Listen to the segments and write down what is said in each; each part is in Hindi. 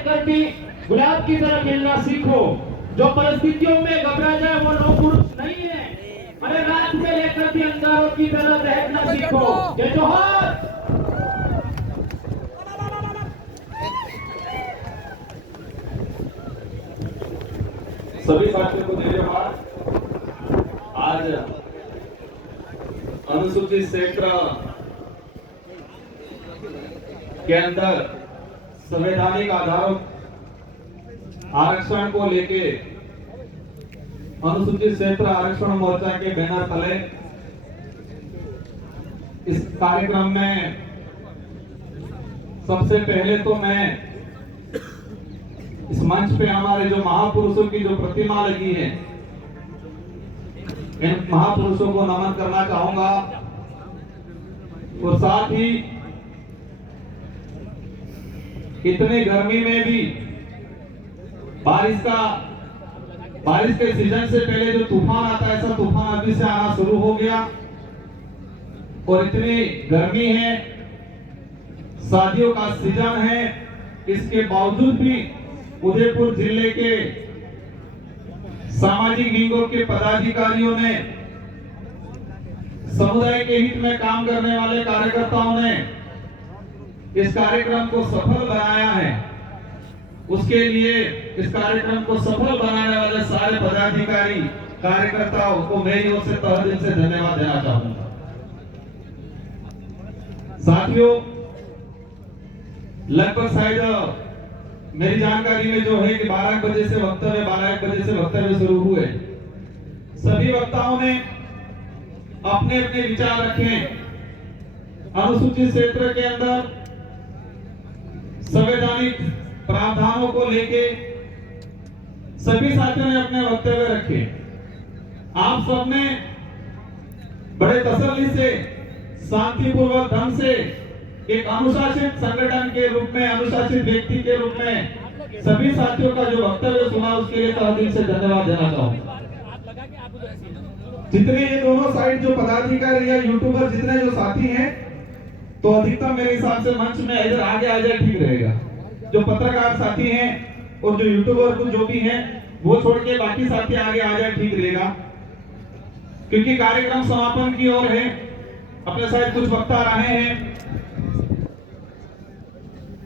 लेकर भी गुलाब की तरह खेलना सीखो। जो परिस्थितियों में घबरा जाए वो लौह पुरुष नहीं है। अरे रात में लेकर भी अंगारों की तरह रहना सीखो। जय जोहर। सभी साथियों को धन्यवाद। आज अनुसूचित क्षेत्र के अंदर संवैधानिक आधारों आरक्षण को लेके अनुसूचित क्षेत्र आरक्षण मोर्चा के बैनर तले इस कार्यक्रम में सबसे पहले तो मैं इस मंच पे हमारे जो महापुरुषों की जो प्रतिमा लगी है, इन महापुरुषों को नमन करना चाहूंगा। और साथ ही इतनी गर्मी में भी बारिश के सीजन से पहले जो तूफान आता है, ऐसा तूफान अभी से आना शुरू हो गया। और इतनी गर्मी है, शादियों का सीजन है, इसके बावजूद भी उदयपुर जिले के सामाजिक विंगों के पदाधिकारियों ने, समुदाय के हित में काम करने वाले कार्यकर्ताओं ने इस कार्यक्रम को सफल बनाया है। उसके लिए इस कार्यक्रम को सफल बनाने वाले सारे पदाधिकारी कार्यकर्ताओं को मेरी ओर से तहे दिल से धन्यवाद देना चाहूंगा। साथियों, लगभग शायद मेरी जानकारी में जो है कि 12 बजे से वक्तव्य शुरू हुए। सभी वक्ताओं ने अपने अपने विचार रखे। अनुसूचित क्षेत्र के अंदर संवैधानिक प्रावधानों को लेके सभी साथियों ने अपने वक्तव्य रखे। आप सबने बड़े तसल्ली से, शांतिपूर्वक ढंग से एक अनुशासित संगठन के रूप में, अनुशासित व्यक्ति के रूप में सभी साथियों का जो वक्तव्य सुना, उसके लिए तहे दिल से धन्यवाद देना चाहूंगा। जितने ये दोनों साइड जो पदाधिकारी या यूट्यूबर जितने जो साथी हैं, तो अधिकतम मेरे हिसाब से मंच में इधर आगे आ जाए ठीक रहेगा। जो पत्रकार साथी हैं और जो यूट्यूबर कुछ जो भी हैं, वो छोड़ के बाकी साथी आगे आ जाए ठीक रहेगा, क्योंकि कार्यक्रम समापन की ओर है। अपने साथ कुछ वक्ता रहे हैं।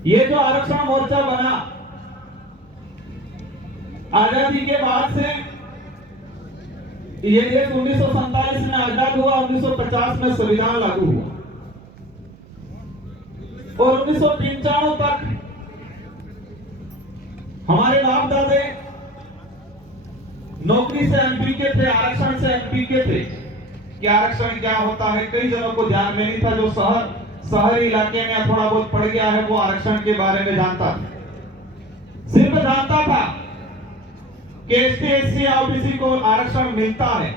ये जो आरक्षण मोर्चा बना, आजादी के बाद से ये देश 1947 में आजाद हुआ, 1950 में संविधान लागू हुआ और 1995 तक हमारे बाप दादे नौकरी से एमपीके थे, आरक्षण से एमपीके थे कि आरक्षण क्या होता है। कई जनों को ध्यान में नहीं था। जो शहरी इलाके में थोड़ा बहुत पड़ गया है, वो आरक्षण के बारे में जानता था। सिर्फ जानता था कि एसटी, एससी, ओबीसी को आरक्षण मिलता है,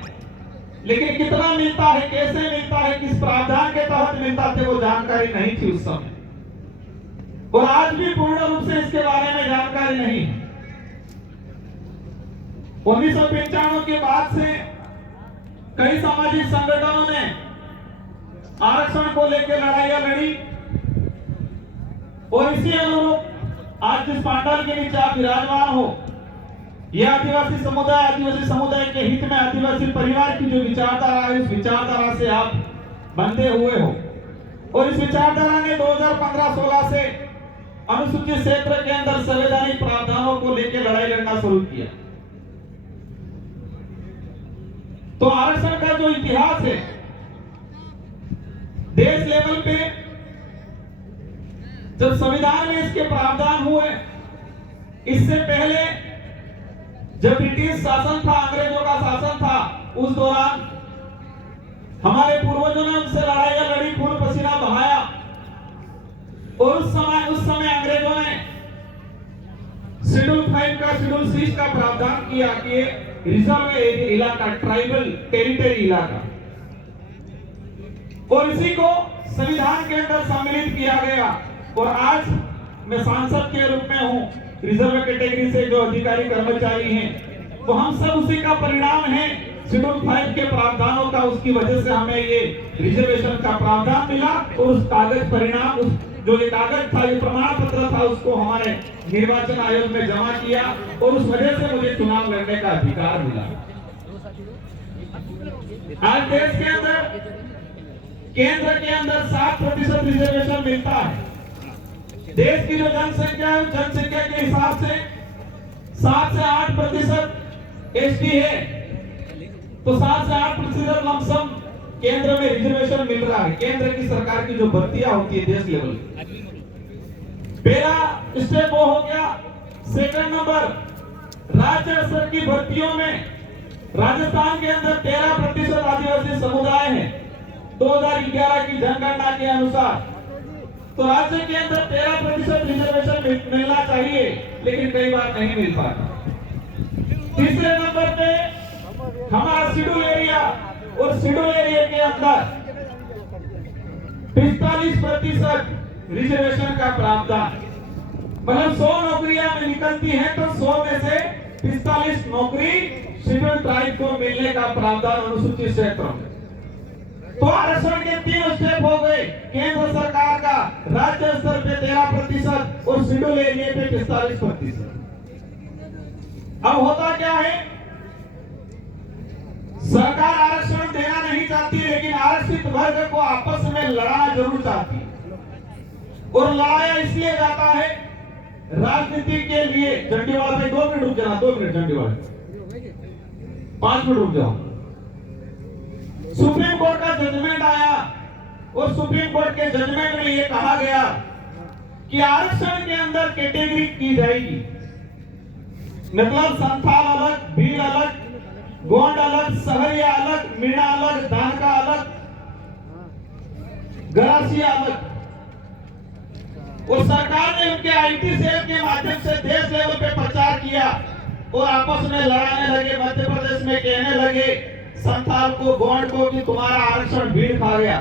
लेकिन कितना मिलता है, कैसे मिलता है, किस प्रावधान के तहत मिलता थे, वो जानकारी नहीं थी उस समय। और आज भी पूर्ण रूप से इसके बारे में जानकारी नहीं। 1995 के बाद से कई सामाजिक संगठनों ने आरक्षण को लेकर लड़ाइयां लड़ी और इसी अनुरूप आज जिस पांडाल के नीचे आप विराजमान हो, यह आदिवासी समुदाय के हित में आदिवासी परिवार की जो विचारधारा है, उस विचारधारा से आप बंधे हुए हो। और इस विचारधारा ने 2015-16 से अनुसूचित क्षेत्र के अंदर संवैधानिक प्रावधानों को लेकर लड़ाई लड़ना शुरू किया। तो आरक्षण का जो इतिहास है देश लेवल पे, जब संविधान में इसके प्रावधान हुए, इससे पहले जब ब्रिटिश शासन था, अंग्रेजों का शासन था, उस दौरान हमारे पूर्वजों ने उनसे लड़ाइयां लड़ी, खून पसीना बहाया। और उस समय अंग्रेजों ने शेड्यूल 5 का, शेड्यूल 6 का प्रावधान किया कि रिजर्व इलाका, ट्राइबल टेरिटरी इलाका, और इसी को संविधान के अंदर सम्मिलित किया गया। और आज मैं सांसद के रूप में हूं, रिजर्व कैटेगरी से जो अधिकारी कर्मचारी हैं, तो हम सब उसी का परिणाम है। शेड्यूल 5 के प्रावधानों का, उसकी वजह से हमें ये रिजर्वेशन का प्रावधान मिला और उस कागज परिणाम, उस जो ये कागज था, ये प्रमाण पत्र था, उसको हमारे निर्वाचन आयोग में जमा किया और उस वजह से मुझे चुनाव लड़ने का अधिकार मिला। आज देश के अंदर, केंद्र के अंदर 7% रिजर्वेशन मिलता है। देश की जो जनसंख्या है, जनसंख्या के हिसाब से 7 से 8% एसटी है, तो 7 से 8% लमसम केंद्र में रिजर्वेशन मिल रहा है। केंद्र की सरकार की जो भर्तियां होती है देश लेवल की, पहला स्टेप वो हो गया। सेकंड नंबर, राज्य स्तर की भर्तियों में राजस्थान के अंदर 13% आदिवासी समुदाय है 2011 की जनगणना के अनुसार। तो राज्य के अंदर 13% रिजर्वेशन मिलना चाहिए, लेकिन कई बार नहीं मिल पाता। तीसरे नंबर पे हमारा शेड्यूल एरिया, और शेड्यूल एरिया के अंदर 45% रिजर्वेशन का प्रावधान, मतलब 100 नौकरियां में निकलती हैं तो 100 में से 45 नौकरी शेड्यूल ट्राइब को मिलने का प्रावधान अनुसूचित क्षेत्रों में। तो आरक्षण के 3 स्टेप हो गए। केंद्र सरकार का राज्य स्तर पे 13% और शेड्यूल एरिया पे 45%। अब होता क्या है, सरकार आरक्षण देना नहीं चाहती, लेकिन आरक्षित वर्ग को आपस में लड़ाना जरूर चाहती है। और लड़ाया इसलिए जाता है राजनीति के लिए। चंडीवाल में 2 मिनट रुक जाना, 2 मिनट चंडीवाल, 5 मिनट रुक जाओ। सुप्रीम कोर्ट का जजमेंट आया और सुप्रीम कोर्ट के जजमेंट में यह कहा गया कि आरक्षण के अंदर कैटेगरी की जाएगी, मतलब संथाल अलग, भील अलग, गोंड अलग, सहरिया अलग, मीणा अलग, दानका अलग, गरासिया अलग। और सरकार ने उनके आईटी सेल के माध्यम से देश लेवल पे प्रचार किया और आपस में लड़ाने लगे। मध्य प्रदेश में कहने लगे संथाल को, गोंड को कि तुम्हारा आरक्षण भीड़ खा गया।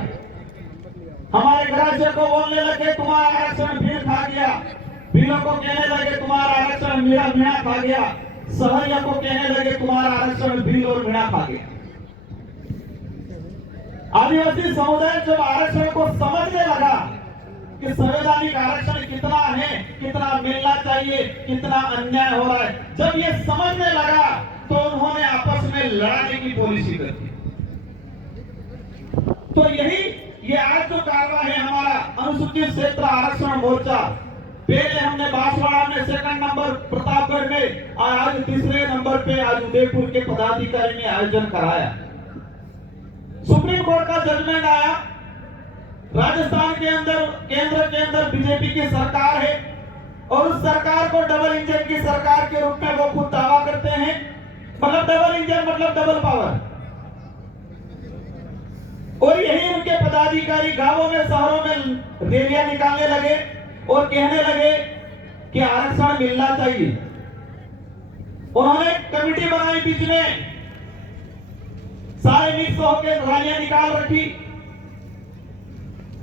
हमारे गरासिया को बोलने लगे तुम्हारा आरक्षण भीड़ खा गया। भीलों को कहने लगे तुम्हारा आरक्षण मीणा खा गया। सहरिया को कहने लगे तुम्हारा आरक्षण भील और मीणा खा गया। आदिवासी समुदाय जब आरक्षण को समझने लगा कि संवैधानिक आरक्षण कितना है, कितना मिलना चाहिए, कितना अन्याय हो रहा है, जब ये समझने लगा तो उन्होंने आपस में लड़ाने की पॉलिसी कर दी। तो ये आज जो कार्रवाई है हमारा अनुसूचित क्षेत्र आरक्षण मोर्चा, पहले हमने बांसवाड़ा में, सेकंड नंबर प्रतापगढ़ में, और आज तीसरे नंबर पे आज उदयपुर के पदाधिकारी ने आयोजन कराया। सुप्रीम कोर्ट का जजमेंट आया। राजस्थान के अंदर, केंद्र के अंदर बीजेपी की सरकार है और उस सरकार को डबल इंजन की सरकार के रूप में वो खुद दावा करते हैं। मतलब डबल इंजन मतलब डबल पावर। और यही उनके पदाधिकारी गांवों में, शहरों में रैलियां निकालने लगे और कहने लगे कि आरक्षण मिलना चाहिए। उन्होंने कमेटी बनाई, बीच में सारे मिक्स होकर रैलियां निकाल रखी।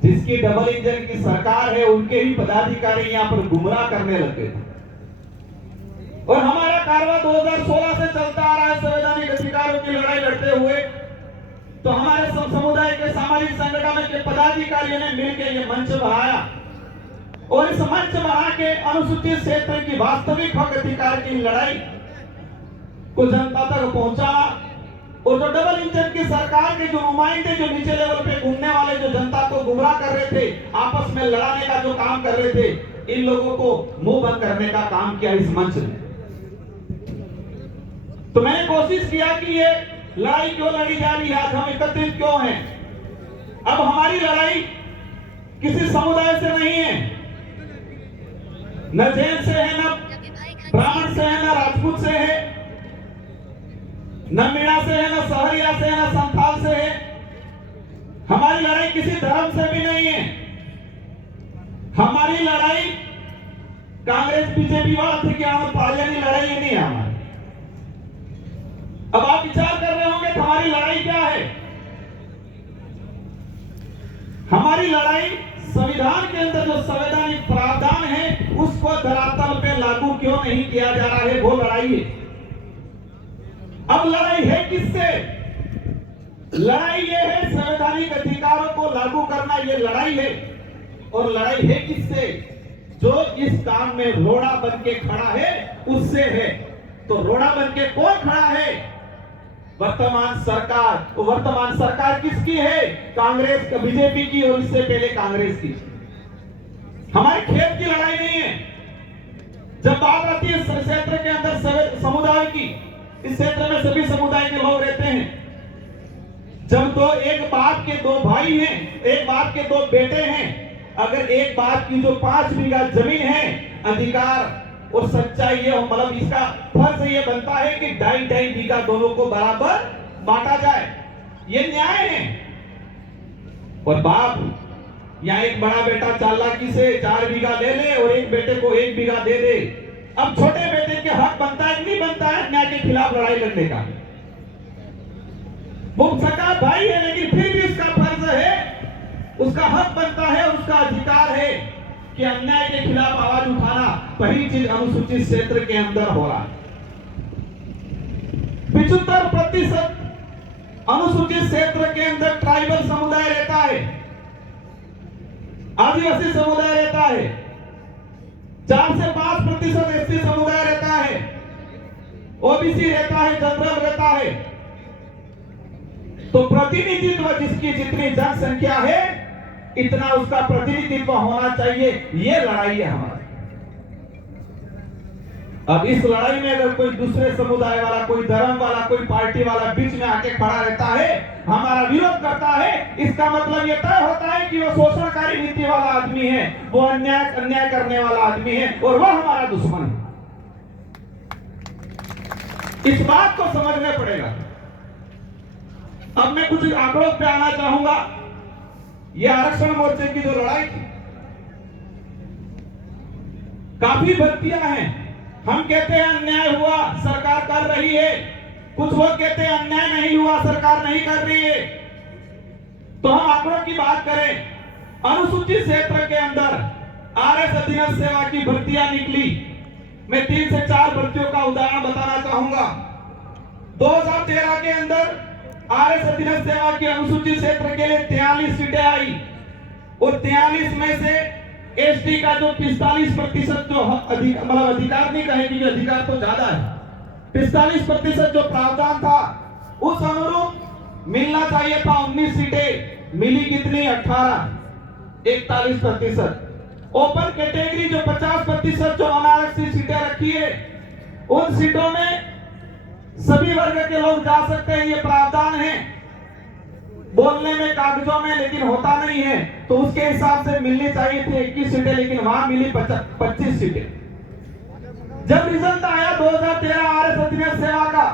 जिसकी डबल इंजन की सरकार है उनके ही पदाधिकारी यहां पर गुमराह करने लगे। और हमारा कारवा 2016 से चलता आ रहा है संवैधानिक अधिकारों की लड़ाई लड़ते हुए। तो हमारे सब समुदाय के सामाजिक संगठन के पदाधिकारियों ने मिलकर ये मंच बनाया और इस मंच बना के अनुसूचित क्षेत्र की वास्तविक हक अधिकार की लड़ाई को जनता तक पहुंचाना। और जो डबल इंजन की सरकार के जो नुमाइंदे, जो नीचे लेवल पे घूमने वाले, जो जनता को गुमराह कर रहे थे, आपस में लड़ाने का जो काम कर रहे थे, इन लोगों को मुंह बंद करने का काम किया इस मंच ने। तो मैंने कोशिश किया कि ये लड़ाई क्यों लड़ी जा रही है, आज हम एकत्रित क्यों हैं। अब हमारी लड़ाई किसी समुदाय से नहीं है, न जैन से है, न ब्राह्मण से है, न राजपूत से है, न मीणा से है, न सहरिया से है, न संथाल से है। हमारी लड़ाई किसी धर्म से भी नहीं है। हमारी लड़ाई कांग्रेस बीजेपी वाला थे कि पार्लियामेंट लड़ाई ये नहीं है हमारी। अब आप विचार कर रहे होंगे हमारी लड़ाई क्या है। हमारी लड़ाई संविधान के अंदर जो संवैधानिक प्रावधान है उसको धरातल पे लागू क्यों नहीं किया जा रहा है, वो लड़ाई है। अब लड़ाई है किससे? लड़ाई ये है संवैधानिक अधिकारों को लागू करना, ये लड़ाई है। और लड़ाई है किससे? जो इस काम में रोड़ा बन के खड़ा है उससे है। तो रोड़ा बन के कौन खड़ा है? वर्तमान सरकार। तो वर्तमान सरकार किसकी है? कांग्रेस, बीजेपी की, और इससे पहले कांग्रेस की। हमारे खेत की लड़ाई नहीं है। जब बात आती है क्षेत्र के अंदर समुदाय की, इस क्षेत्र में सभी समुदाय के लोग रहते हैं। जब तो एक बाप के दो भाई हैं, एक बाप के दो बेटे हैं, अगर एक बाप की जो 5 बीघा जमीन है, अधिकार और सच्चाई ये मतलब इसका फर्ज ये बनता है कि 2.5 बीघा दोनों को बराबर बांटा जाए। ये न्याय है। और बाप या एक बड़ा बेटा चालाकी से 4 बीघा ले ले और एक बेटे को 1 बीघा दे दे। अब छोटे बेटे के हक बनता है नहीं बनता है न्याय के खिलाफ लड़ाई लड़ने का? वो सका भाई है, लेकिन फिर भी उसका फर्ज है, उसका हक बनता है, उसका अधिकार है कि अन्याय के खिलाफ आवाज उठाना। पहली चीज अनुसूचित क्षेत्र के अंदर हो रहा है। 75% अनुसूचित क्षेत्र के अंदर ट्राइबल समुदाय रहता है, आदिवासी समुदाय रहता है, 4 से 5% एससी समुदाय रहता है, ओबीसी रहता है, जनरल रहता है। तो प्रतिनिधित्व जिसकी जितनी जनसंख्या है इतना उसका प्रतिनिधित्व होना चाहिए। ये लड़ाई है हमारी। अब इस लड़ाई में अगर कोई दूसरे समुदाय वाला, कोई धर्म वाला, कोई पार्टी वाला बीच में आके खड़ा रहता है, हमारा विरोध करता है, इसका मतलब यह तय होता है कि वो शोषणकारी नीति वाला आदमी है, वो अन्याय करने वाला आदमी है और वह हमारा दुश्मन है। इस बात को समझना पड़ेगा। अब मैं कुछ आंकड़ों पे आना चाहूंगा। यह आरक्षण मोर्चे की जो लड़ाई थी, काफी भर्तियां हैं। हम कहते हैं अन्याय हुआ, सरकार कर रही है। कुछ लोग कहते हैं अन्याय नहीं हुआ, सरकार नहीं कर रही है। तो हम आंकड़ों की बात करें, अनुसूचित क्षेत्र के अंदर आरएस अधीनस्थ सेवा की भर्तियां निकली। मैं 3 से 4 भर्तियों का उदाहरण बताना चाहूंगा। 2013 के अंदर आरएस अधीनस्थ सेवा की अनुसूचित क्षेत्र के लिए 43 सीटें आई और 43 में से एसटी का जो 45% जो अधिकार नहीं कहेगी, अधिकार तो ज्यादा है, 45% जो प्रावधान था उस अनुरूप मिलना चाहिए था 19 सीटें, मिली कितनी? 18, 41%। ओपन कैटेगरी जो 50% जो अनारक्षित सीटें रखी है, उन सीटों में सभी वर्ग के लोग जा सकते हैं, ये प्रावधान है बोलने में, कागजों में, लेकिन होता नहीं है। तो उसके हिसाब से मिलनी चाहिए थी 21 सीटें, लेकिन वहां मिली 25 सीटें। जब रिजल्ट आया 2013 आरएस अधीनस्थ सेवा का,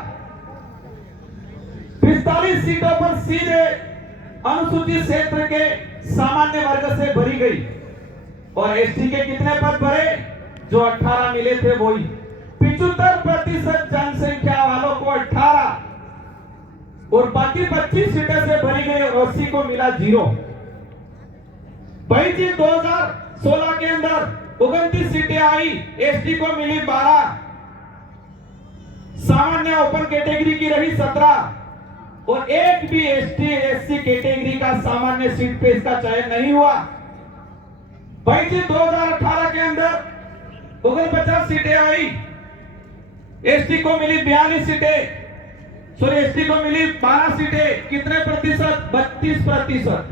45 सीटों पर सीधे अनुसूचित क्षेत्र के सामान्य वर्ग से भरी गई और एसटी के कितने पद भरे? जो 18 मिले थे वही। 75% जनसंख्या वालों को 18 और बाकी 25 सीटें से भरी गई और 80 को मिला 0। वही चीज 2016 के अंदर 29 सीटें आई, एसटी को मिली 12, सामान्य ओपन कैटेगरी की रही 17 और एक भी एसटी एससी कैटेगरी का सामान्य सीट पे इसका चयन नहीं हुआ। वही चीज 2018 के अंदर 49 सीटें आई, एसटी को मिली 42 सीटें, सॉरी एसटी को मिली 12 सीटें। कितने प्रतिशत? 32%।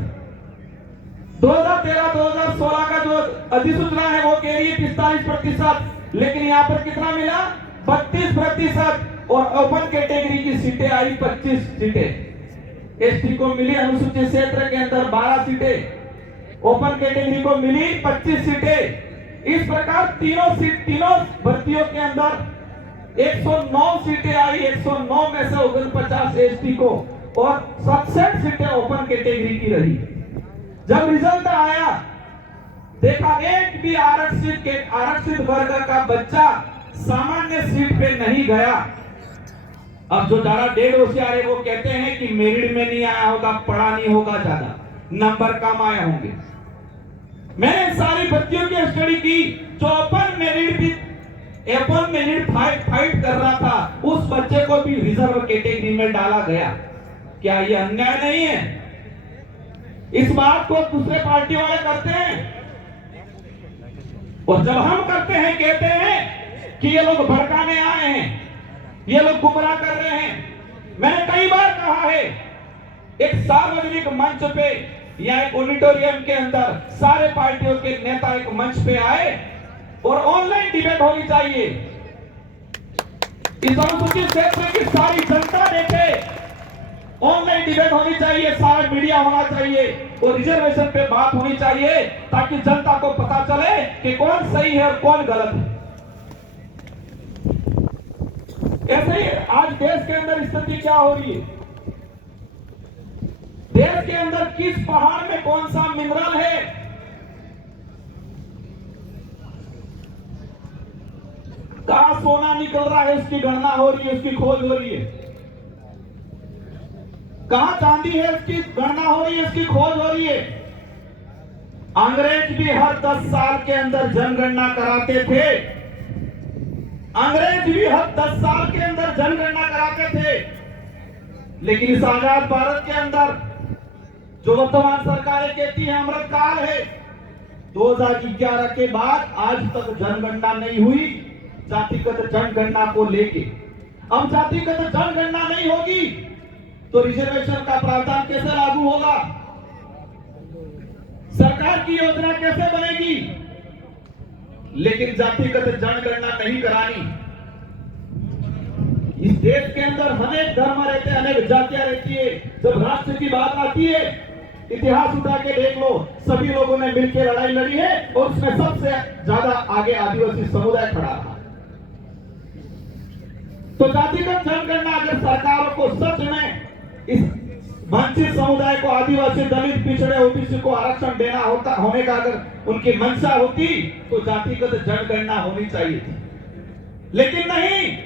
2013-2016 का जो अधिसूचना है वो कह रही है 45%, लेकिन यहां पर कितना मिला? 32%। और ओपन कैटेगरी की सीटें आई 25 सीटें। एसटी को मिली अनुसूचित क्षेत्र के अंदर 12 सीटें, ओपन कैटेगरी को मिली 25 सीटें। इस प्रकार तीनों भर्तियों के अंदर 109 सीटें आई, 109 में से 49 एसटी को और 67 सीटें ओपन कैटेगरी की रही। जब रिजल्ट आया देखा एक भी आरक्षित वर्ग का बच्चा सामान्य सीट पे नहीं गया। अब जो ज्यादा डेढ़ होशियार है वो कहते हैं कि मेरिट में नहीं आया होगा, पढ़ा नहीं होगा, ज्यादा नंबर कम आए होंगे। मैंने सारी भर्तियों की स्टडी की, जो ओपन मेरिट फाइट कर रहा था उस बच्चे को भी रिजर्व कैटेगरी में डाला गया। क्या ये अन्याय नहीं है? इस बात को दूसरे पार्टी वाले करते हैं। और जब हम करते हैं, कहते हैं कि ये लोग भड़काने आए हैं, ये लोग गुमराह कर रहे हैं। मैंने कई बार कहा है, एक सार्वजनिक मंच पे या एक ऑडिटोरियम के अंदर सारे पार्टियों के नेता एक मंच पे आए और ऑनलाइन डिबेट होनी चाहिए। इस अनुसूचित क्षेत्र की सारी जनता देखे, ऑनलाइन डिबेट होनी चाहिए, सारा मीडिया होना चाहिए और रिजर्वेशन पे बात होनी चाहिए, ताकि जनता को पता चले कि कौन सही है और कौन गलत है। ऐसे ही आज देश के अंदर स्थिति क्या हो रही है, देश के अंदर किस पहाड़ में कौन सा मिनरल है, कहां सोना निकल रहा है, उसकी गणना हो रही है, उसकी खोज हो रही है। कहां चांदी है, उसकी गणना हो रही है, उसकी खोज हो रही है। अंग्रेज भी हर 10 साल के अंदर जनगणना कराते थे, अंग्रेज भी हर 10 साल के अंदर जनगणना कराते थे। लेकिन इस आजाद भारत के अंदर जो वर्तमान सरकारें कहती है अमृत काल है, 2011 के बाद आज तक जनगणना नहीं हुई जातिगत जनगणना को लेके। अब जातिगत जनगणना नहीं होगी तो रिजर्वेशन का प्रावधान कैसे लागू होगा, सरकार की योजना कैसे बनेगी। लेकिन जातिगत जनगणना नहीं करानी। इस देश के अंदर अनेक धर्म रहते हैं, अनेक जातियां रहती है। जब राष्ट्र की बात आती है, इतिहास उठा के देख लो, सभी लोगों ने मिलकर लड़ाई लड़ी है और उसमें सबसे ज्यादा आगे आदिवासी समुदाय खड़ा रहा। तो जातिगत जनगणना अगर सरकारों को सच में इस वंचित समुदाय को, आदिवासी, दलित, पिछड़े, ओबीसी को आरक्षण देना होने का अगर उनकी मंशा होती तो जातिगत जनगणना होनी चाहिए थी। लेकिन नहीं,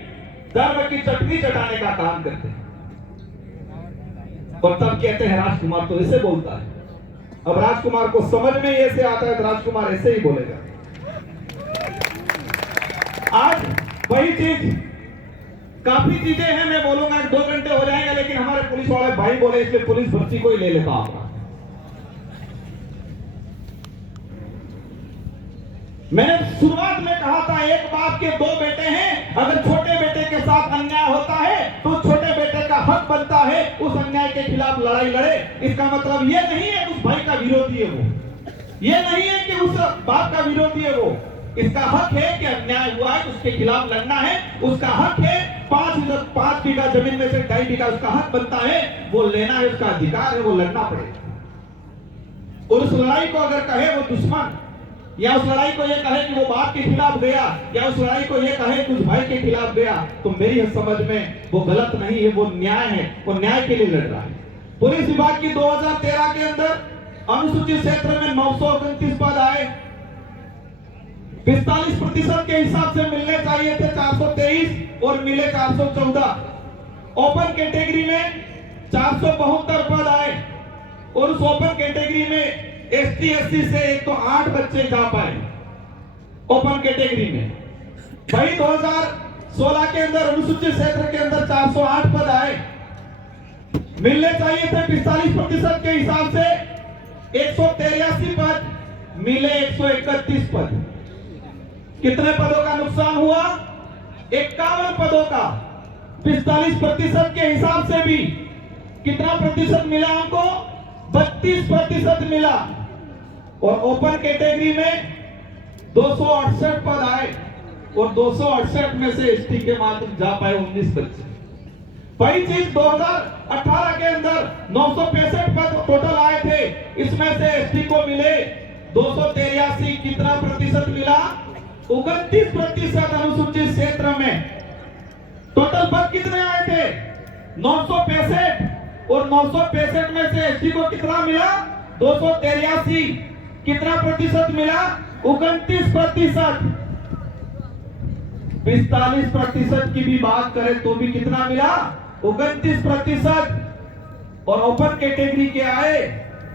धर्म की चटनी चटाने का काम करते हैं और तब कहते हैं राजकुमार तो ऐसे बोलता है। अब राजकुमार को समझ में ऐसे आता है तो राजकुमार ऐसे ही बोलेगा। आज वही चीज, काफी चीजें हैं, मैं बोलूंगा 2 घंटे हो जाएंगे, लेकिन हमारे पुलिस वाले भाई बोले इसलिए पुलिस भर्ती को ही ले लेता आपका। मैंने शुरुआत में कहा था, एक बाप के 2 बेटे हैं, अगर छोटे बेटे के साथ अन्याय होता है तो छोटे बेटे का हक बनता है उस अन्याय के खिलाफ लड़ाई लड़े। इसका मतलब ये नहीं है उस भाई का विरोधी है वो, ये नहीं है कि उस बाप का विरोधी है वो। इसका हक है कि अन्याय हुआ है, उसके खिलाफ लड़ना है, उसका हक है। 5 बीघा जमीन में से 2.5 बीघा उसका हक बनता है, वो लेना है, उसका अधिकार है, वो लड़ना पड़ेगा। और उस लड़ाई को अगर कहे वो दुश्मन, या उस लड़ाई को ये कहे कि वो बाप के खिलाफ गया, या उस लड़ाई को ये कहे कि उस भाई के खिलाफ गया, तो मेरी समझ में वो गलत नहीं है, वो न्याय है, वो न्याय के लिए लड़ रहा है। पुलिस विभाग की 2013 के अंदर अनुसूचित क्षेत्र में 929 पद आए, 45% के हिसाब से मिलने चाहिए थे 423 और मिले 414। ओपन कैटेगरी में 472 पद आए और उस ओपन कैटेगरी में एसटी एससी से एक तो 8 बच्चे जा पाए ओपन कैटेगरी में। वही 2016 के अंदर अनुसूचित क्षेत्र के अंदर 408 पद आए, मिलने चाहिए थे 45% के हिसाब से 183 पद, मिले 131 पद। कितने पदों का नुकसान हुआ? 51 पदों का। 45% के हिसाब से भी कितना प्रतिशत मिला हमको? 32% मिला। और ओपन कैटेगरी में 268 पद आए और 268 में से एसटी के मात्र जा पाए 19 बच्चे। वही चीज 2018 के अंदर 965 पद टोटल आए थे, इसमें से एसटी को मिले 283। कितना प्रतिशत मिला? 29% अनुसूचित क्षेत्र में। टोटल पद कितने आए थे? 965 और 965 में से एसटी को कितना मिला? 283। कितना प्रतिशत मिला? 29%। 45% की भी बात करें तो भी कितना मिला? 29%। और ओपन कैटेगरी के आए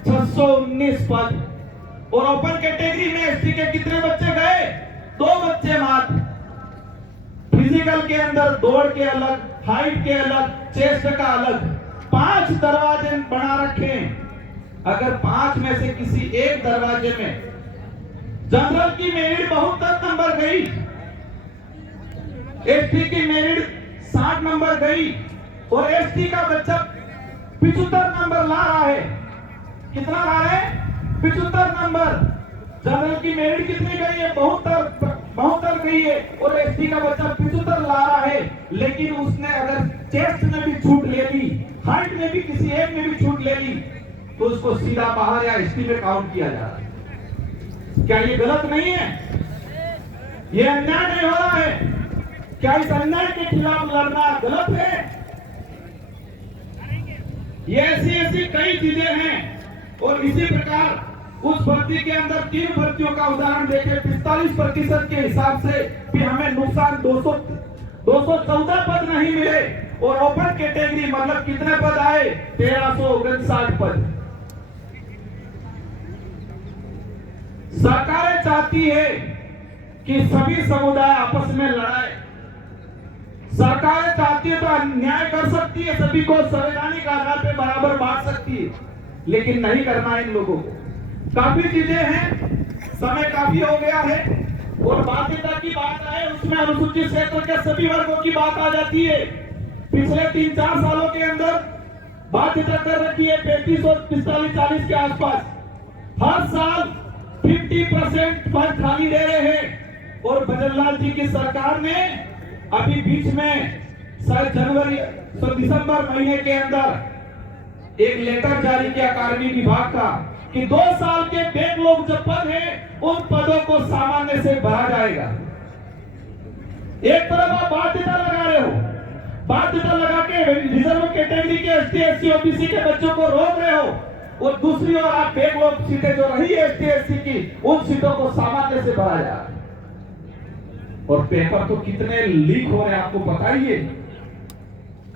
619 पद। और ओपन कैटेगरी में एसटी के कितने बच्चे गए? 2 बच्चे मात्र। फिजिकल के अंदर दौड़ के अलग, हाइट के अलग, चेस्ट का अलग, 5 दरवाजे बना रखे हैं। अगर 5 में से किसी एक दरवाजे में जनरल की मेरिट 72 नंबर गई, एसटी की मेरिट 60 नंबर गई और एसटी का बच्चा 75 नंबर ला रहा है। कितना ला रहा है? 75 नंबर। जनरल की मेरिट कितनी गई है? 72 गई है और एसटी का बच्चा 75 ला रहा है। लेकिन उसने अगर चेस्ट में भी छूट ले ली, हाइट में भी किसी एक में भी छूट ले ली, तो उसको सीधा बाहर या एसटी में काउंट किया जा रहा है। क्या ये गलत नहीं है? ये अन्याय नहीं हो रहा है? क्या इस अन्याय के खिलाफ लड़ना गलत है? ये ऐसी कई चीजें हैं। और इसी प्रकार उस भर्ती के अंदर 3 भर्तियों का उदाहरण देखें, 45% के हिसाब से भी हमें नुकसान 214 पद नहीं मिले और ओपन कैटेगरी मतलब कितने पद आए? 1359 पद। सरकारें चाहती है कि सभी समुदाय आपस में लड़ाए। सरकारें चाहती है तो अन्याय कर सकती है, सभी को संवैधानिक आधार पर बराबर बांट सकती है, लेकिन नहीं करना है इन लोगों को। काफी चीजें हैं, समय काफी हो गया है और बाध्यता की बात आए उसमें अनुसूचित क्षेत्र के सभी वर्गों की बात आ जाती है। पिछले 3-4 सालों के अंदर बाध्यता कर रखी है 35 और 45-40 के आसपास। हर साल 50% पद खाली दे रहे हैं और भजनलाल जी की सरकार ने अभी बीच में शायद दिसंबर महीने के अंदर एक लेटर जारी किया कार्मिक विभाग का कि 2 साल के बैकलॉग जो पद है उन पदों को सामान्य से भरा जाएगा। एक तरफ आप बाध्यता लगा रहे हो, बाध्यता लगा के रिजर्व कैटेगरी के एसटी एससी ओबीसी के बच्चों को रोक रहे हो और दूसरी ओर आप बैकलॉग सीटें जो रही है एसटी एससी की उन सीटों को सामान्य से भरा जा रहा है। और पेपर तो कितने लीक हो रहे हैं आपको पता ही है।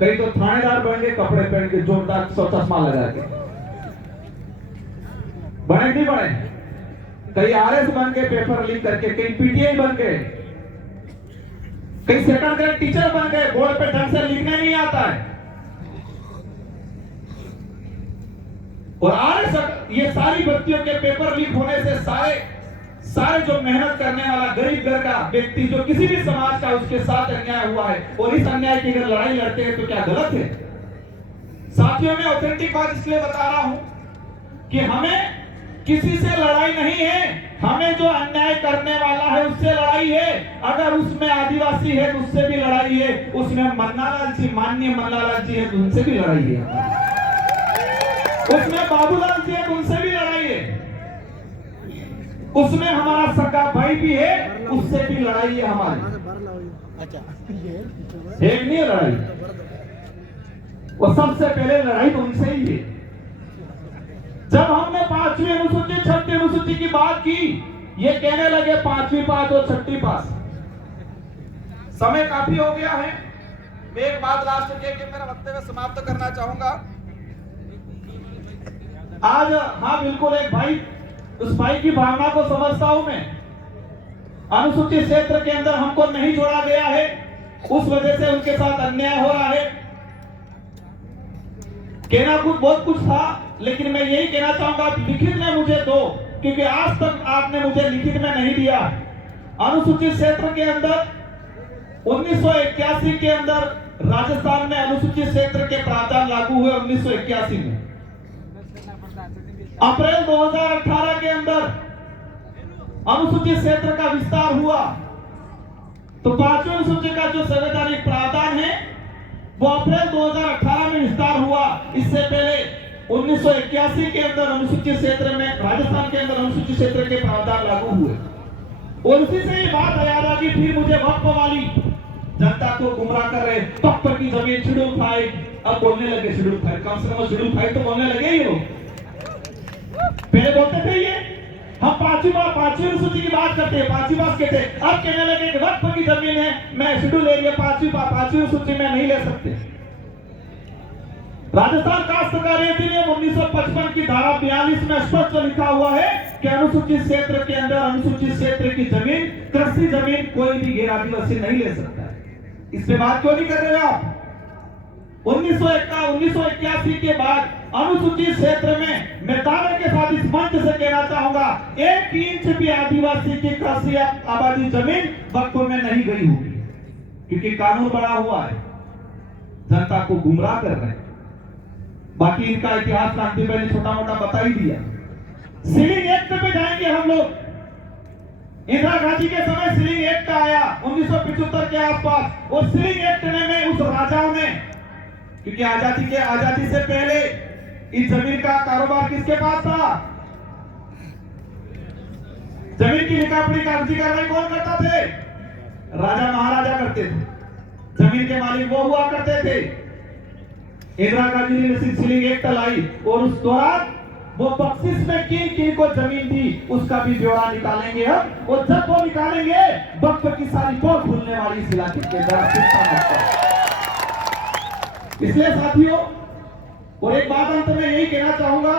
कई तो थानेदार बन गए कपड़े पहन के, जोरदार चश्मा लगा के, बने नहीं बने? कई आरएस बन गए पेपर लीक करके, कई पीटीआई बन गए, कई सेकंड ग्रेड टीचर बन गए, बोर्ड पे ढंग से लिखना नहीं आता है। और आरएस ये सारी भर्तियों के पेपर लीक होने से सारे जो मेहनत करने वाला गरीब घर का व्यक्ति जो किसी भी समाज का उसके साथ अन्याय हुआ है और इस अन्याय की अगर लड़ाई लड़ते हैं तो क्या गलत है? साथियों मैं ऑथेंटिक बात इसलिए बता रहा हूं कि हमें किसी से लड़ाई नहीं है, हमें जो अन्याय करने वाला है उससे लड़ाई है। अगर उसमें आदिवासी है तो उससे भी लड़ाई है, उसमें मन्नालाल जी माननीय मन्नालाल जी है तो उनसे भी लड़ाई है, उसमें बाबूलाल जी है तो उनसे भी लड़ाई है, उसमें हमारा सगा भाई भी है उससे भी लड़ाई है हमारी। एक नहीं लड़ाई, वो सबसे पहले लड़ाई तो उनसे ही है। जब हमने 5वीं अनुसूची 6वीं अनुसूची की बात की, ये कहने लगे 5वीं पास और 6वीं पास। समय काफी हो गया है, मैं एक बात लास्ट के मेरा वक्तव्य समाप्त करना चाहूंगा। आज हाँ बिल्कुल एक भाई, उस भाई की भावना को समझता हूं मैं। अनुसूचित क्षेत्र के अंदर हमको नहीं जोड़ा गया है, उस वजह से उनके साथ अन्याय हो रहा है। कहना बहुत कुछ था, लेकिन मैं यही कहना चाहूंगा लिखित में मुझे दो, क्योंकि आज तक आपने मुझे लिखित में नहीं दिया। अनुसूचित क्षेत्र के अंदर 1981 के अंदर राजस्थान में अनुसूचित क्षेत्र के प्रावधान लागू हुए 1981 में। अप्रैल 2018 के अंदर अनुसूचित क्षेत्र का विस्तार हुआ, तो 5वीं अनुसूची का जो संवैधानिक प्रावधान है वो अप्रैल 2018 में विस्तार हुआ। इससे पहले 1981 के अंदर अनुसूचित क्षेत्र में, राजस्थान के अंदर अनुसूचित क्षेत्र के प्रावधान लागू हुए और उसी से ये बात याद आ गई। फिर मुझे वक्फ वाली जनता को गुमराह कर रहे, वक्फ की जमीन शेड्यूल 5, अब बोलने लगे शेड्यूल 5, कम से कम शेड्यूल 5 तो बोलने लगे ही लोग। पहले बोलते थे ये हम 5वीं अनुसूची की बात करते हैं, 5वीं बात कहते हैं, अब कहने लगे कि वक्फ की जमीन है, मैं शेड्यूल एरिया 5वीं अनुसूची में नहीं ले सकते। राजस्थान काश्तकारी अधिनियम 1955 की धारा 42 में स्पष्ट लिखा हुआ है कि अनुसूचित क्षेत्र के अंदर अनुसूचित क्षेत्र की जमीन, कृषि जमीन कोई भी गैर आदिवासी नहीं ले सकता है। इस पे बात क्यों नहीं कर रहे हो आप? 1981 के बाद अनुसूचित क्षेत्र में मैं दावे के साथ इस मंच से कहना चाहूंगा, 1 इंच भी आदिवासी की कृषि आबादी जमीन वक्फ में नहीं गई होगी, क्योंकि कानून बना हुआ है, जनता को गुमराह कर रहे हैं। बाकी इनका इतिहास क्रांति पहले छोटा मोटा बता ही दिया। सीलिंग एक्ट पे जाएंगे हम लोग। इंदिरा गांधी के समय सीलिंग एक्ट आया 1975 के आसपास। और सीलिंग एक्ट में उस राजाओं ने, क्योंकि आजादी से पहले इस जमीन का कारोबार किसके पास था? जमीन की लिखापढ़ी कागजी कार्रवाई कौन करता थे? राजा महाराजा करते थे। जमीन के मालिक वो हुआ करते थे। इंदिरा गांधी ने सीलिंग एक्ट लाई और उस दौरान वो बख्शिश में किन किन को जमीन दी उसका भी ब्यौरा निकालेंगे हम। और जब वो निकालेंगे वक्त की सारी पोल खुलने वाली इस इलाके के इसलिए साथियों, और एक बात अंत में यही कहना चाहूंगा,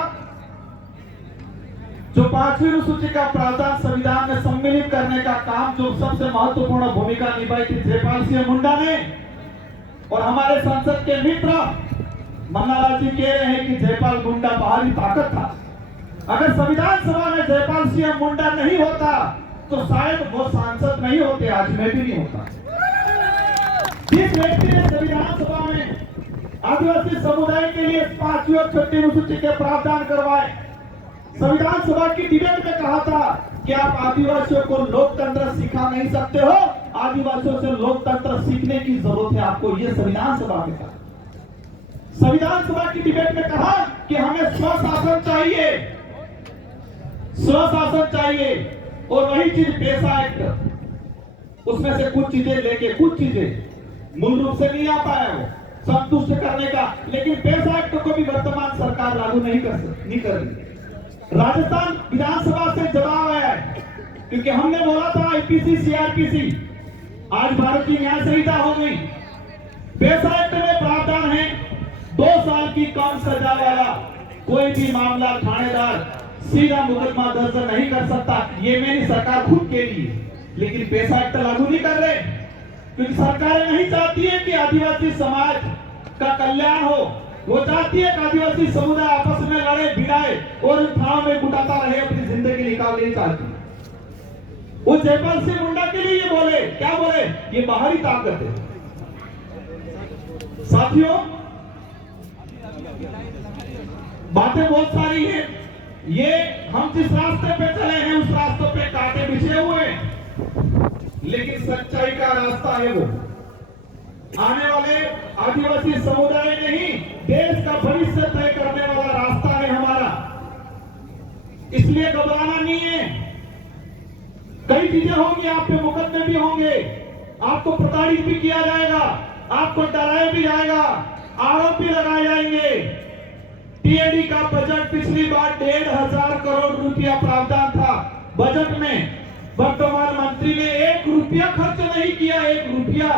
जो 5वीं अनुसूची का प्रावधान संविधान में सम्मिलित करने का काम जो सबसे महत्वपूर्ण भूमिका निभाई थी जयपाल सिंह मुंडा ने, और हमारे संसद के मित्र मन्नालाल जी कह रहे हैं कि जयपाल मुंडा बाहरी ताकत था। अगर संविधान सभा में जयपाल सिंह मुंडा नहीं होता तो शायद वो सांसद नहीं होते, आज मैं भी नहीं होता। जिस व्यक्ति ने संविधान सभा में आदिवासी समुदाय के लिए 5वीं और 6वीं अनुसूची के प्रावधान करवाए, संविधान सभा की डिबेट में कहा था कि आप आदिवासियों को लोकतंत्र सिखा नहीं सकते हो, आदिवासियों से लोकतंत्र सीखने की जरूरत है आपको, ये संविधान सभा में कहा। संविधान सभा की डिबेट में कहा कि हमें स्वशासन चाहिए, स्वशासन चाहिए। और वही चीज पेशा एक्ट, उसमें से कुछ चीजें लेके कुछ चीजें मूल रूप से नहीं आ पाया वो संतुष्ट करने का, लेकिन पेशा एक्ट को भी वर्तमान सरकार लागू नहीं कर रही। राजस्थान विधानसभा से जवाब आया है, क्योंकि हमने बोला था आईपीसी सीआरपीसी, आज भारत की न्याय संहिता हो गई। पेशा एक्ट में प्रावधान है 2 साल की कम सजा वाला कोई भी मामला थानेदार सीधा मुकदमा दर्ज नहीं कर सकता। ये मेरी सरकार खुद के लिए, लेकिन पेशा एक्ट लागू नहीं कर रहे, क्योंकि सरकारें नहीं चाहती है कि आदिवासी समाज का कल्याण हो। वो चाहती है कि आदिवासी समुदाय आपस में लड़े भिड़ाए और थाव में कुटाता रहे, अपनी जिंदगी निकाल नहीं चाहती। वो जयपाल सिंह मुंडा के लिए ये बोले, क्या बोले? ये बाहरी ताकत है। साथियों, बातें बहुत सारी हैं। ये हम जिस रास्ते पे चले हैं उस रास्ते पे कांटे बिछे हुए हैं, लेकिन सच्चाई का रास्ता है वो। आने वाले आदिवासी समुदाय नहीं, देश का भविष्य तय करने वाला रास्ता है हमारा, इसलिए घबराना नहीं है। कई चीजें होंगी, आप पे मुकदमे भी होंगे, आपको प्रताड़ित भी किया जाएगा, आपको डराया भी जाएगा, आरोप भी लगाए जाएंगे। टीएडी का बजट पिछली बार 1,500 करोड़ रुपया प्रावधान था बजट में, वर्तमान मंत्री ने 1 रुपया खर्च नहीं किया, 1 रुपया।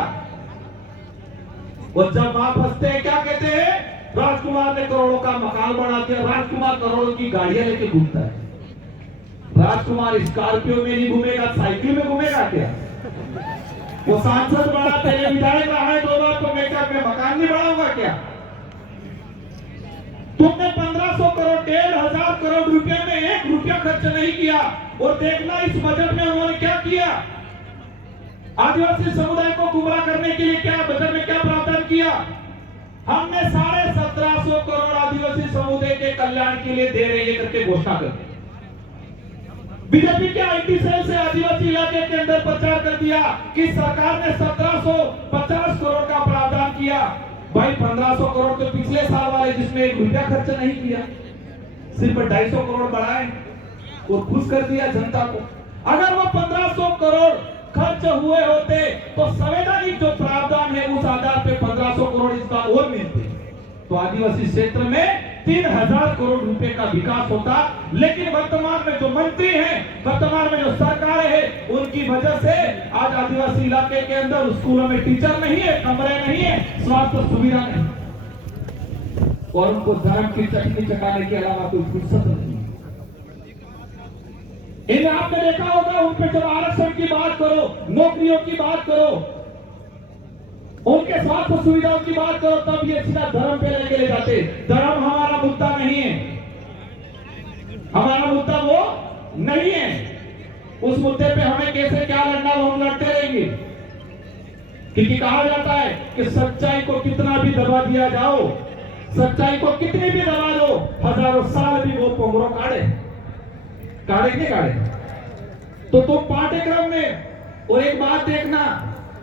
और जब वहां फंसते हैं क्या कहते हैं? राजकुमार ने करोड़ों का मकान बना दिया, राजकुमार करोड़ों की गाड़ियां लेके घूमता है। राजकुमार स्कॉर्पियो में नहीं घूमेगा, साइकिल में घूमेगा क्या? वो सांसद बना, पहले विधायक रहा है 2 बार, तो मैं क्या मैं मकान नहीं बनाऊंगा क्या? तुमने 1500 करोड़ 1,500 करोड़ रुपए में 1 रुपया खर्च नहीं किया। और देखना इस बजट में उन्होंने क्या किया, आदिवासी समुदाय को गुमराह करने के लिए क्या बजट में क्या प्रावधान किया? हमने 1750 करोड़ आदिवासी समुदाय के कल्याण के लिए दे रहे हैं करके घोषणा कर दी। बीजेपी के आईटी सेल से आदिवासी इलाके के अंदर प्रचार कर दिया कि सरकार ने 1750 करोड़ का प्रावधान किया। भाई 1500 करोड़ तो पिछले साल वाले जिसमें 1 रुपया खर्च नहीं किया, सिर्फ 250 करोड़ बढ़ाए और खुश कर दिया जनता को। अगर वो 1500 करोड़ खर्च हुए होते तो संवैधानिक जो प्रावधान है उस आधार पे 1500 करोड़ इस बार और मिलते, तो आदिवासी क्षेत्र में 3000 करोड़ रुपए का विकास होता। लेकिन वर्तमान में जो मंत्री हैं, वर्तमान में जो सरकार है, उनकी वजह से आज आदिवासी इलाके के अंदर स्कूलों में टीचर नहीं है, कमरे नहीं है, स्वास्थ्य सुविधा नहीं, और उनको धर्म की चटनी चटाने के अलावा कोई फुर्सत नहीं। इन्हें आपने देखा होगा, उन पे जब आरक्षण की बात करो, नौकरियों की बात करो, उनके स्वास्थ्य सुविधाओं की बात करो तब ये सीधा धर्म पे लेके ले जाते। धर्म हमारा मुद्दा नहीं है, हमारा मुद्दा वो नहीं है। उस मुद्दे पे हमें कैसे क्या लड़ना वो हम लड़ते रहेंगे, क्योंकि कहा जाता है कि सच्चाई को कितना भी दबा दिया जाओ, सच्चाई को कितनी भी दबा दो, हजारों साल भी वो पोंगरों काढ़े नहीं काढ़े। तो तुम पाठ्यक्रम में, और एक बात देखना,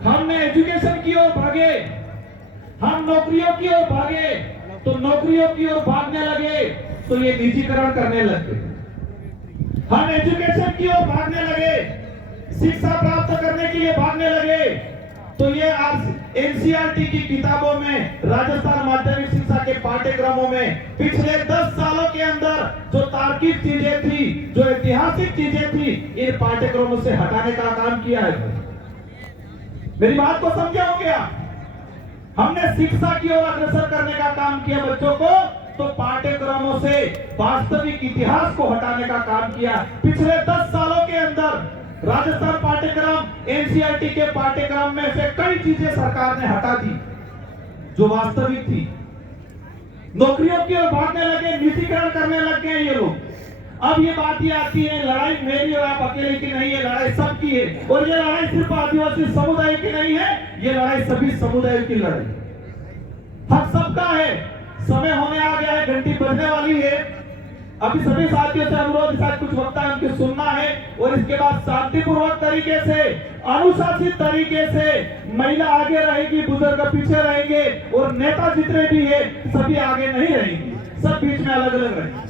हमने एजुकेशन की ओर भागे, हम नौकरियों की ओर भागे, तो नौकरियों की ओर भागने लगे तो ये निजीकरण करने लगे। हम एजुकेशन की ओर भागने लगे, शिक्षा प्राप्त करने के लिए भागने लगे, तो ये आज एनसीईआरटी की किताबों में, राजस्थान माध्यमिक शिक्षा के पाठ्यक्रमों में पिछले 10 सालों के अंदर जो तार्किक चीजें थी, जो ऐतिहासिक चीजें थी, इन पाठ्यक्रमों से हटाने का काम किया है। मेरी बात को समझे हो गया? हमने शिक्षा की ओर अग्रसर करने का काम किया बच्चों को, तो पाठ्यक्रमों से वास्तविक इतिहास को हटाने का काम किया। पिछले 10 सालों के अंदर राजस्थान पाठ्यक्रम, एनसीईआरटी के पाठ्यक्रम में से कई चीजें सरकार ने हटा दी जो वास्तविक थी। नौकरियों की ओर भागने लगे, निजीकरण करने लग गए ये लोग। अब ये बात ये आती है, लड़ाई मेरी और आप अकेले की नहीं है, लड़ाई सबकी है। और ये लड़ाई सिर्फ आदिवासी समुदाय की नहीं है, ये लड़ाई सभी समुदायों की लड़ाई, हक सबका है। समय होने आ गया है, घंटी बजने वाली है। अभी सभी साथियों से अनुरोध, शायद कुछ वक्ता उनकी सुनना है, और इसके बाद शांतिपूर्वक तरीके से, अनुशासित तरीके से महिला आगे रहेगी, बुजुर्ग पीछे रहेंगे, और नेता जितने भी है सभी आगे नहीं रहेंगे, सब बीच में अलग अलग रहेंगे।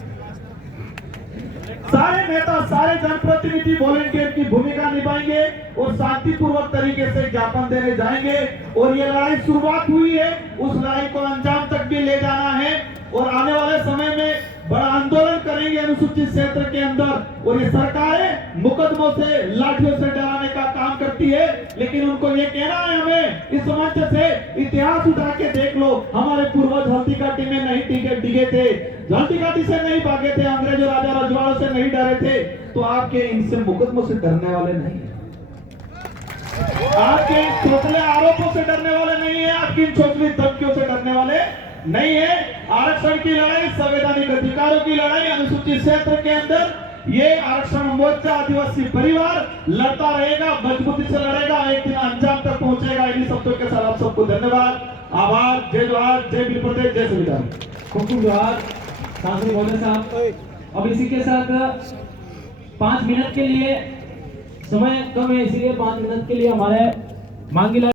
सारे नेता, सारे जनप्रतिनिधि वॉलंटियर की भूमिका निभाएंगे और शांतिपूर्वक तरीके से ज्ञापन देने जाएंगे। और ये लड़ाई शुरुआत हुई है, उस लड़ाई को अंजाम तक भी ले जाना है, और आने वाले समय में बड़ा आंदोलन करेंगे अनुसूचित क्षेत्र के अंदर। और ये सरकारें मुकदमों से, लाठियों से डराने का काम करती है, लेकिन उनको ये कहना है हमें इस मंच से, इतिहास उठा के देख लो, हमारे पूर्वज हल्दी घाटी में नहीं डिगे थे, हल्दी घाटी से नहीं भागे थे, अंग्रेजों राजा रजवाड़ों से नहीं डरे थे, तो आपके इनसे मुकदमों से डरने वाले नहीं है, आपके चोचले आरोपों से डरने वाले नहीं है, आपकी इन चोचली धमकियों से डरने वाले नहीं है। आरक्षण की लड़ाई, संवैधानिक अधिकारों की लड़ाई अनुसूचित क्षेत्र के अंदर ये आरक्षण मोर्चा आदिवासी परिवार लड़ता रहेगा, मजबूती से लड़ेगा, एक दिन अंजाम तक पहुंचेगा। इन्हीं शब्दों के साथ आप सबको धन्यवाद, आभार, जय जोहार, जय वीर प्रदेश, जय संविधान। खूब खूब जोहार सांसद महोदय साहब। अब इसी के साथ 5 मिनट के लिए, समय कम है इसलिए 5 मिनट के लिए हमारे मांगी